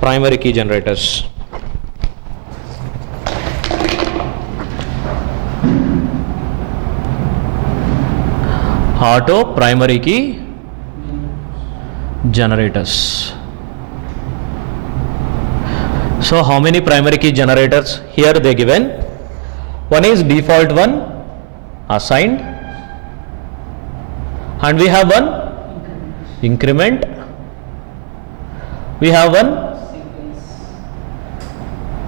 primary key generators. Auto primary key generators. So how many primary key generators here they given? One is default one assigned, and we have one increment, we have one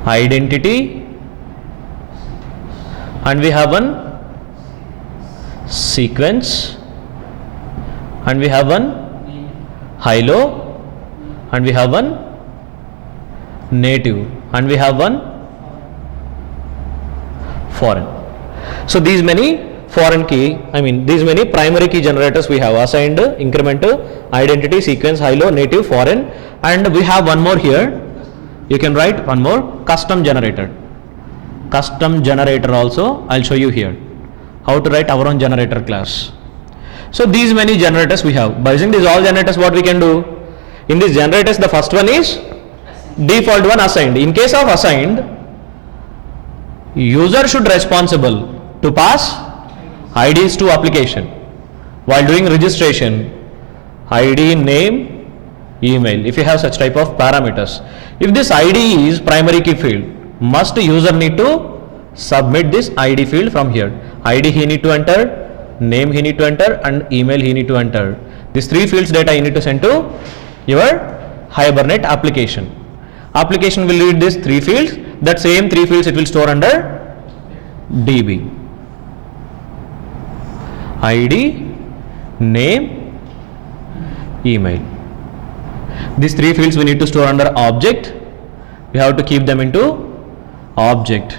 identity, and we have one sequence, and we have one high-low, and we have one native, and we have one foreign. So these many foreign key, these many primary key generators we have: assigned, increment, identity, sequence, high-low, native, foreign, and we have one more here. You can write one more, custom generator. Custom generator also I'll show you here how to write our own generator class. So these many generators we have. By using these all generators, what we can do? In these generators, the first one is default one assigned. In case of assigned, user should responsible to pass IDs to application while doing registration, ID, name, email, if you have such type of parameters. If this ID is primary key field, must user need to submit this ID field from here. ID he need to enter, name he need to enter, and email he need to enter. These three fields data you need to send to your Hibernate application. Application will read these three fields. That same three fields it will store under DB. ID, name, email. These three fields we need to store under object. We have to keep them into object.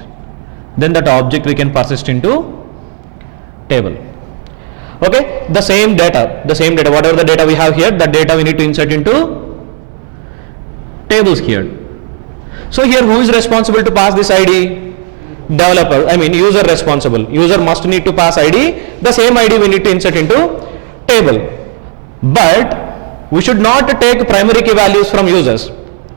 Then that object we can persist into table. Okay, the same data, whatever the data we have here, that data we need to insert into tables here. So here who is responsible to pass this ID? Developer, user responsible. User must need to pass ID. The same ID we need to insert into table. But we should not take primary key values from users.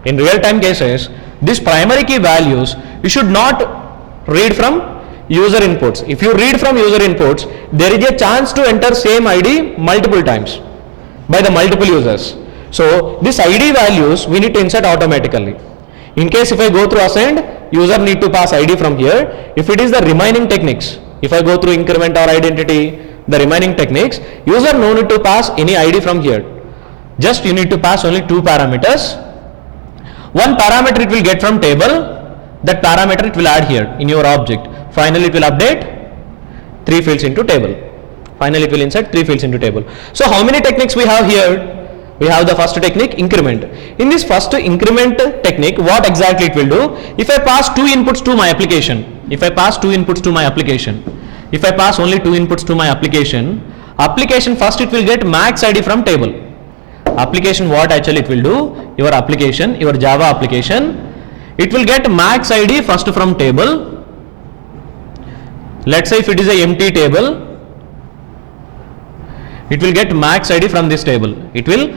In real time cases, these primary key values you should not read from user inputs. If you read from user inputs, there is a chance to enter same ID multiple times by the multiple users. So this ID values we need to insert automatically. In case if I go through assigned, user need to pass ID from here. If it is the remaining techniques, if I go through increment or identity, the remaining techniques, user no need to pass any ID from here. Just you need to pass only two parameters. One parameter it will get from table, that parameter it will add here in your object. Finally it will update three fields into table. Finally it will insert three fields into table. So how many techniques we have here? We have the first technique, increment. In this first increment technique, what exactly it will do? If I pass two inputs to my application, if I pass only two inputs to my application first it will get max ID from table. Application what actually it will do? Your application, your Java application, it will get max ID first from table. Let's say if it is a empty table, it will get max ID from this table. It will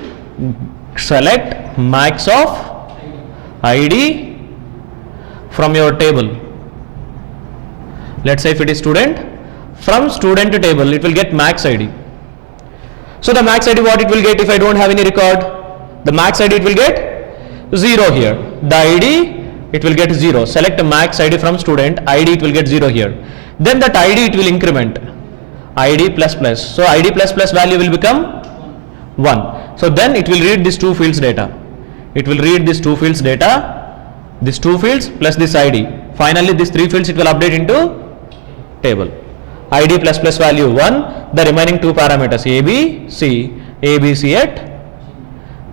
select max of ID from your table. Let's say if it is student, from student table it will get max ID. So the max ID what it will get if I don't have any record? The max ID it will get 0 here. The ID it will get 0. Select max ID from student, ID it will get 0 here. Then that ID it will increment. ID plus plus. So ID plus plus value will become 1. So then it will read these two fields data. It will read these two fields data, these two fields plus this ID. Finally these three fields it will update into table. ID plus plus value 1, the remaining two parameters ABC at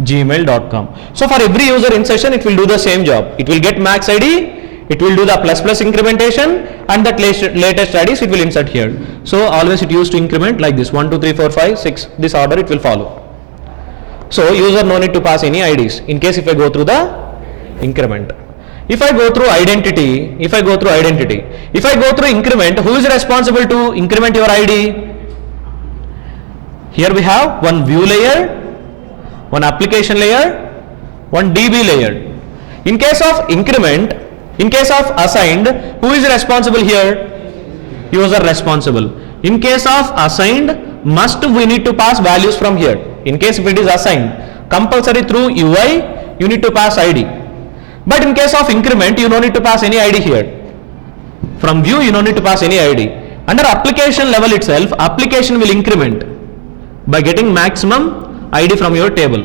gmail.com. So for every user insertion it will do the same job. It will get max ID, it will do the plus plus incrementation, and that latest IDs it will insert here. So always it used to increment like this 1, 2, 3, 4, 5, 6, this order it will follow. So user no need to pass any IDs in case if I go through the increment. If I go through identity, if I go through increment, who is responsible to increment your ID? Here we have one view layer, one application layer, one DB layer. In case of increment, in case of assigned, who is responsible here? User responsible. In case of assigned, must we need to pass values from here. In case if it is assigned, compulsory through UI, you need to pass ID. But in case of increment, you don't need to pass any ID here. From view, you don't need to pass any ID. Under application level itself, application will increment by getting maximum ID from your table.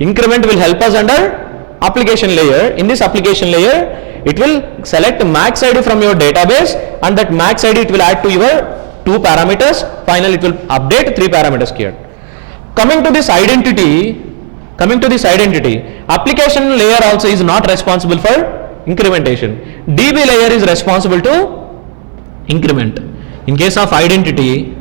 Increment will help us under application layer. In this application layer, it will select max ID from your database, and that max ID it will add to your 2 parameters. Finally, it will update 3 parameters here. Coming to this identity, application layer also is not responsible for incrementation. DB layer is responsible to increment. In case of identity,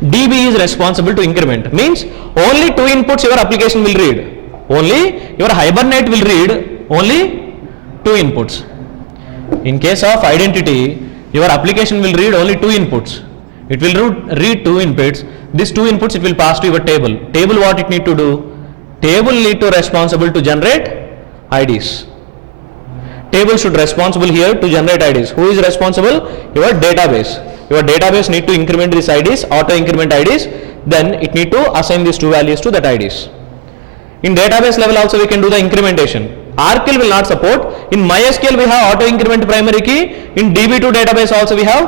DB is responsible to increment. Means only 2 inputs your application will read. Only your Hibernate will read only 2 inputs. In case of identity, your application will read only 2 inputs. It will read 2 inputs. These 2 inputs it will pass to your table. Table what it need to do? Table need to responsible to generate IDs. Table should responsible here to generate IDs. Who is responsible? Your database. Your database need to increment these IDs, auto increment IDs. Then it need to assign these 2 values to that IDs. In database level also we can do the incrementation. RKL will not support. In MySQL we have auto increment primary key. In DB2 database also we have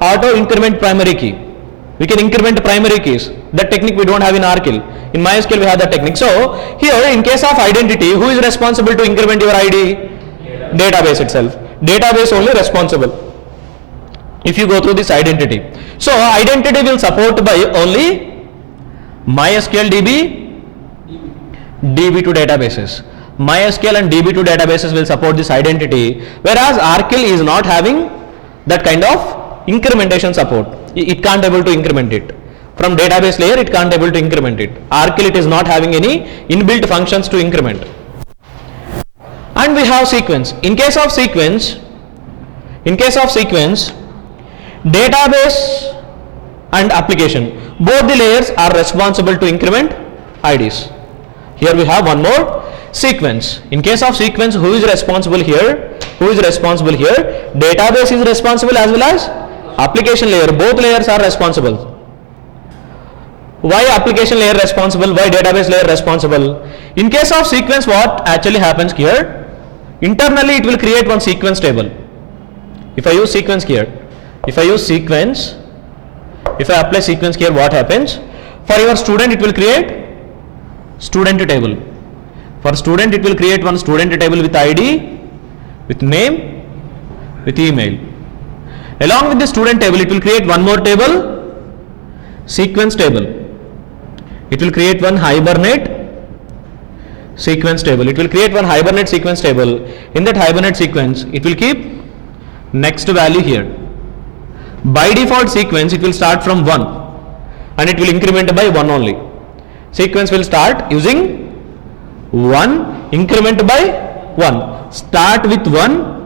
auto increment primary key. We can increment primary keys. That technique we don't have in RKL. In MySQL we have that technique. So here in case of identity, who is responsible to increment your ID? Database itself. Database only responsible. If you go through this identity. So identity will support by only MySQL DB, DB2 databases. MySQL and DB2 databases will support this identity, whereas RKL is not having that kind of incrementation support. It can't able to increment it. From database layer, it can't able to increment it. RKL it is not having any inbuilt functions to increment. And we have sequence. In case of sequence, database and application, both the layers are responsible to increment IDs. Here we have one more. Sequence. In case of sequence, who is responsible here? Database is responsible as well as application layer. Both layers are responsible. Why application layer responsible? Why database layer responsible? In case of sequence, what actually happens here? Internally, it will create one sequence table. If I use sequence here, if I apply sequence here, what happens? For your student, it will create student table. For student, it will create one student table with ID, with name, with email. Along with the student table, it will create one more table, sequence table. It will create one Hibernate sequence table. In that Hibernate sequence, it will keep next value here. By default sequence, it will start from 1 and it will increment by 1 only. Sequence will start using 1, increment by 1. Starts with 1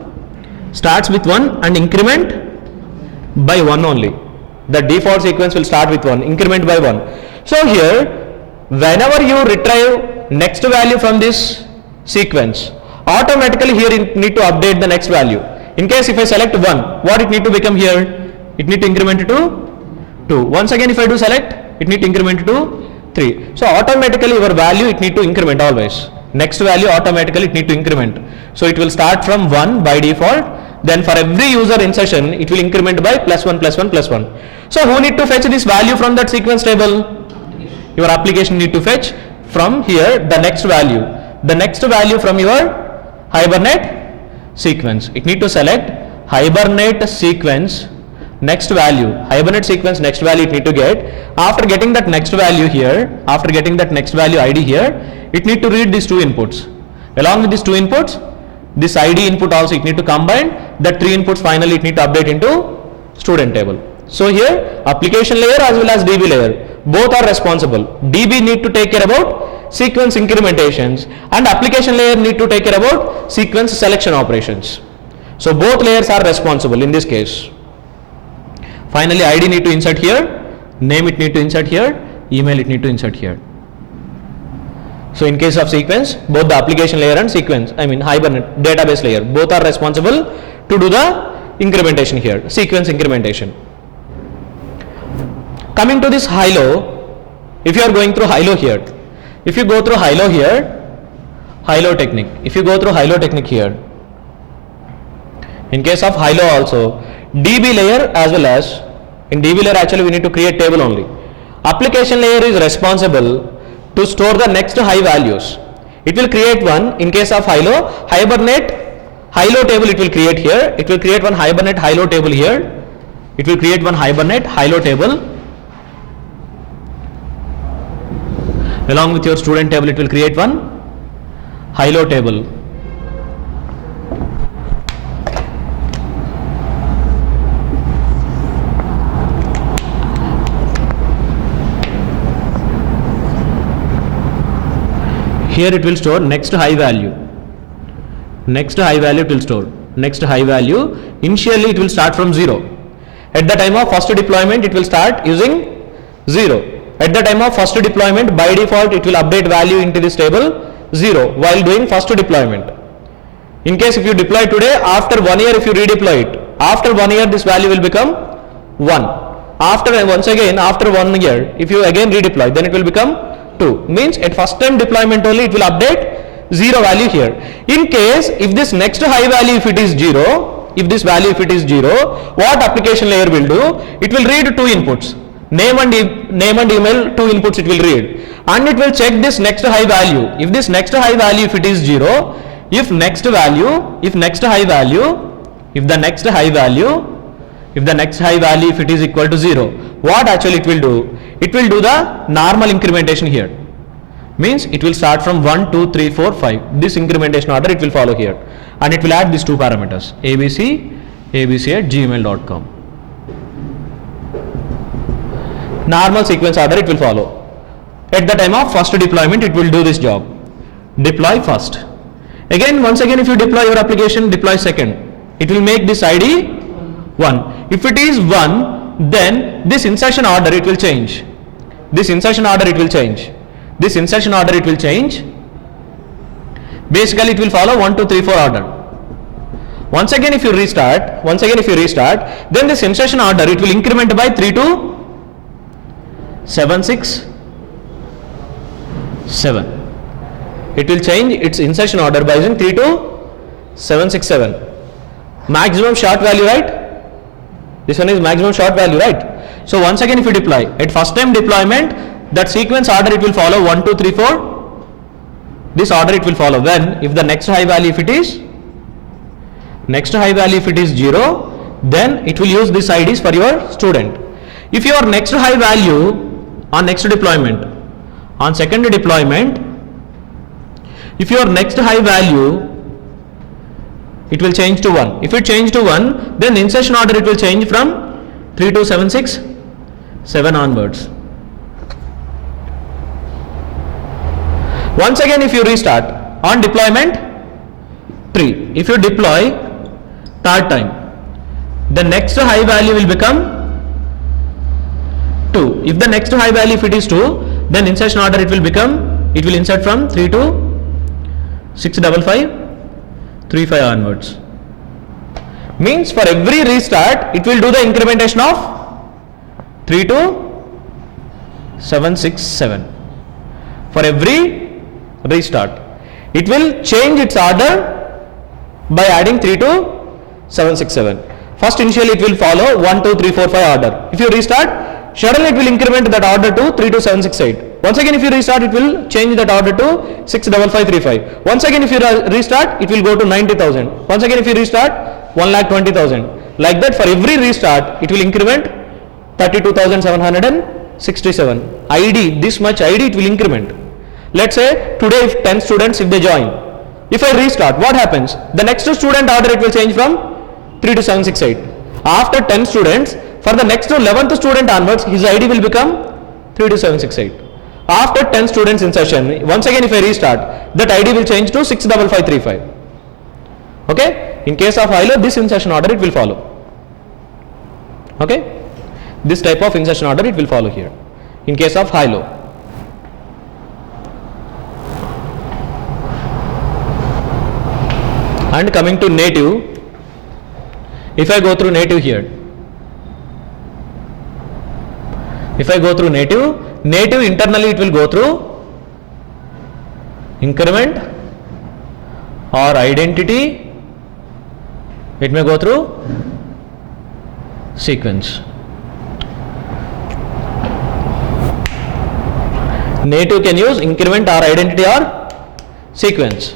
and increment by 1 only. The default sequence will start with 1, increment by 1. So here, whenever you retrieve next value from this sequence, automatically here it need to update the next value. In case if I select 1, what it need to become here? It need to increment to 2. Once again if I do select, it need to increment to 3. So automatically your value it need to increment always. Next value automatically it need to increment. So it will start from 1 by default. Then for every user insertion, it will increment by +1, +1, +1. So who need to fetch this value from that sequence table? Your application need to fetch from here the next value. The next value from your Hibernate sequence. It need to select Hibernate sequence next value. Hibernate sequence next value it need to get. After getting that next value here, after getting that next value ID here, it need to read these 2 inputs. Along with these 2 inputs, this ID input also it need to combine. That 3 inputs finally it need to update into student table. So here application layer as well as DB layer both are responsible. DB need to take care about sequence incrementations and application layer need to take care about sequence selection operations. So both layers are responsible in this case. Finally ID need to insert here, name it need to insert here, email it need to insert here. So in case of sequence, both the application layer and sequence, Hibernate database layer, both are responsible to do the incrementation here, sequence incrementation. Coming to this high-low, if you are going through high-low here, if you go through high-low here, high-low technique, if you go through high-low technique here, in case of high-low also, DB layer as well as, in DB layer actually we need to create table only. Application layer is responsible to store the next high values. It will create one, in case of high-low, Hibernate, high-low table it will create here, it will create one Hibernate high-low table here, it will create one Hibernate high-low table. Along with your student table, it will create one high-low table. Here it will store next high value. Next high value it will store. Next high value, initially it will start from 0. At the time of first deployment, it will start using 0. At the time of first deployment, by default it will update value into this table 0 while doing first deployment. In case if you deploy today, after 1 year if you redeploy it, after 1 year this value will become 1. After once again after 1 year, if you again redeploy, then it will become 2. Means at first time deployment only it will update 0 value here. In case if this next high value if it is 0, if this value if it is 0, what application layer will do? It will read 2 inputs. Name and email, 2 inputs it will read, and it will check this next high value. If this next high value if it is 0, if the next high value if it is equal to 0, what actually it will do? It will do the normal incrementation here. Means it will start from 1, 2, 3, 4, 5. This incrementation order it will follow here, and it will add these 2 parameters abc @gmail.com. Normal sequence order it will follow. At the time of first deployment it will do this job. Deploy first. Again, once again if you deploy your application, deploy second. It will make this ID 1. If it is 1, then this insertion order it will change. This insertion order it will change. This insertion order it will change. Basically it will follow 1, 2, 3, 4 order. Once again if you restart, then this insertion order it will increment by 3 to 7, 6, 7. It will change its insertion order by using 3 to 7, 6, 7. Maximum short value, right? This one is maximum short value, right? So once again if you deploy, at first time deployment, that sequence order it will follow 1, 2, 3, 4. This order it will follow. When if the next high value if it is 0, then it will use these IDs for your student. If your next high value on next deployment, on second deployment, if your next high value it will change to 1. If it change to 1, then the insertion order it will change from 3 to 7, 6, 7 onwards. Once again if you restart on deployment 3, if you deploy third time, the next high value will become 2. If the next high value if it is 2, then insertion order it will insert from 3 to 655, 35 onwards. Means for every restart it will do the incrementation of 3 to 767. For every restart it will change its order by adding 3 to 767. First initially it will follow 1, 2, 3, 4, 5 order. If you restart, suddenly it will increment that order to 3 to 768. Once again if you restart, it will change that order to 65535. Once again if you restart, it will go to 90,000. Once again if you restart, 1,20,000. Like that for every restart it will increment 32,767. ID, this much ID it will increment. Let's say today if 10 students if they join, if I restart, what happens? The next student order it will change from 3 to 768. After 10 students, for the next 11th student onwards, his ID will become 3 to 768. After 10 students insertion, once again if I restart, that ID will change to 65535. Okay? In case of high-low, this insertion order it will follow. Okay? This type of insertion order it will follow here. In case of high-low. And coming to native, if I go through native here, if I go through native internally it will go through increment or identity, it may go through sequence. Native can use increment or identity or sequence.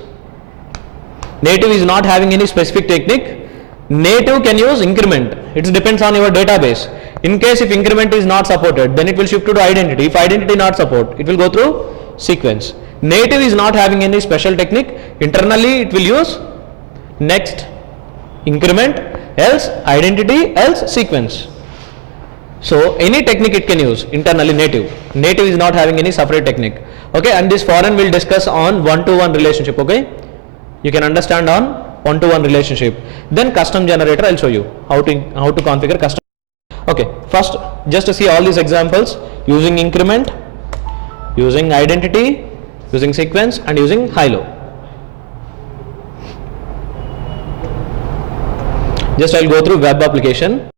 Native is not having any specific technique. Native can use increment. It depends on your database. In case if increment is not supported, then it will shift to identity. If identity not support, it will go through sequence. Native is not having any special technique. Internally it will use next increment, else identity, else sequence. So any technique it can use internally. Native is not having any separate technique. Okay, and this foreign will discuss on one-to-one relationship. Okay, you can understand on one-to-one relationship. Then custom generator, I'll show you how to configure custom. Okay, first just to see all these examples using increment, using identity, using sequence, and using high-low. Just I'll go through web application.